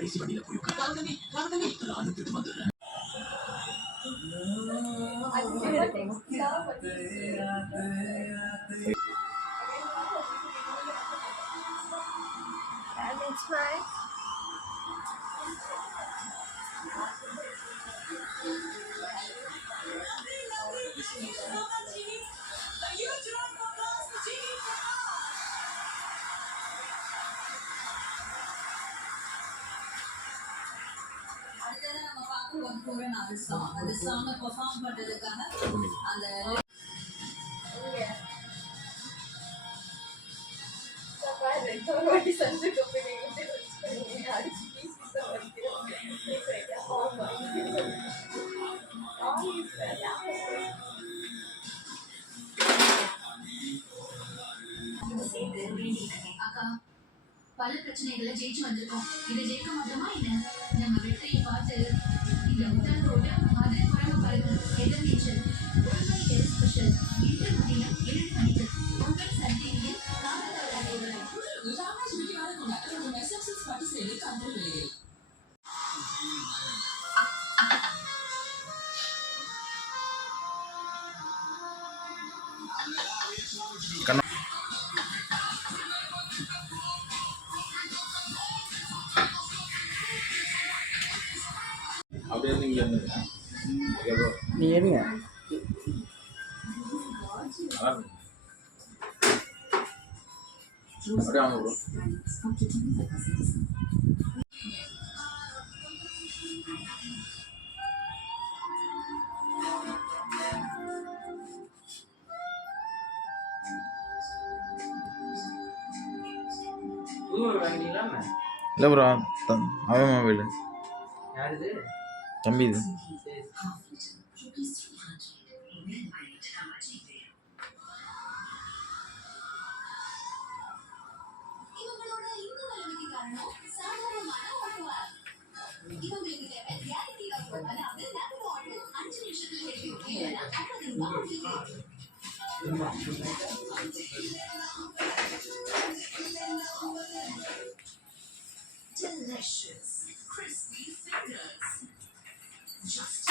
கடைசி வண்டியில போய் உட்கார்ந்து வந்துடுறேன். அந்த சாங் பெர்ஃபார்ம் பண்றதுக்காக அந்த அக்கா பல பிரச்சனைகளை ஜெயிச்சு வந்திருக்கோம். இதை ஜெயிக்க மாட்டோமா என்ன? நம்ம வெற்றியை பார்த்து இந்த முதல் ரோடு அது குறைவு பாருங்க. எதிர் நீச்சல் ஒரு மணி ஸ்பெஷல் இன்று மதியம் 7 மணிக்கு உங்கள் சந்தையில் காலத்தாளர்கள் அப்படியே நீங்க நீ ஏறுங்க. அப்படியே வாங்க ப்ரோ. இல்லை ப்ரோ, அவன் மொபைல் தம்பி இது. delicious crispy fingers. Just